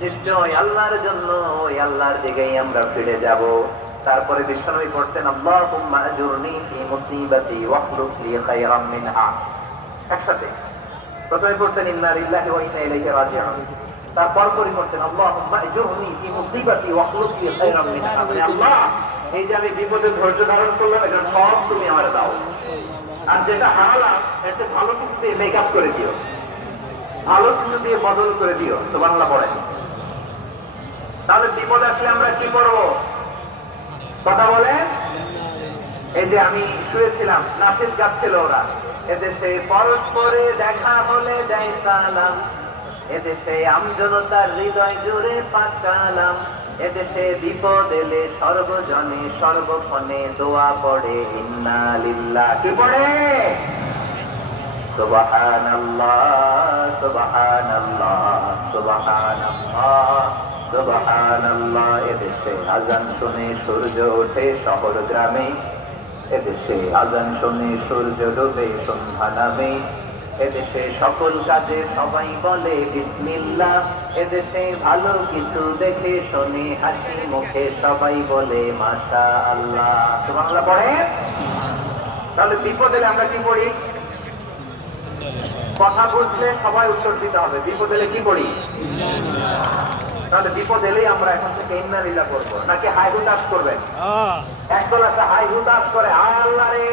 নিশ্চয় আল্লাহর জন্য ওই আল্লাহর দিকেই আমরা ফিরে যাব। তারপরে বিষ্ণুই পড়তেন একসাথে। মানে এই যে আমি বিপদে ধৈর্য তুমি দাও। আর যেটা ভালো কিছু দিয়ে মেকআপ করে দিও। ভালো কিছু দিয়ে বদল করে দিও। তো বাংলা পড়েন। তাহলে বিপদ আসলে আমরা কি করব? কথা বলেন? এই যে আমি শুয়েছিলাম নাসির গাচ্ছিল ওরা। এদেশে পরস্পরে দেখা হলে দেয় সালাম। এদেশে আমজনতার হৃদয় জুড়ে পাঠালাম। এদেশে বিপদ এলে সর্বজনে সর্বক্ষণে দোয়া পড়ে ইন্না লিল্লাহ কি পড়ে? সুবহানাল্লাহ সুবহানাল্লাহ সুবহানাল্লাহ। সূর্য গ্রামে। আজান সূর্য ডোবে সকল কাজে সবাই বলে, বিসমিল্লাহ। এদেশে ভালো কিছু দেখে শুনে হাসি মুখে সবাই বলে মাশা আল্লাহ বাংলা পড়ে তাহলে বিপদ আমরা কি পড়ি? কথা বুঝলে সবাই উত্তর দিতে হবে। বিপদ কি করি তাহলে বিপদ এলেই আমরা এখন থেকে ইন্না লীলা করব। নাকি হাই হুতাশ করবেন? একদল আছে হাই হুতাশ করে আল্লাহ রে!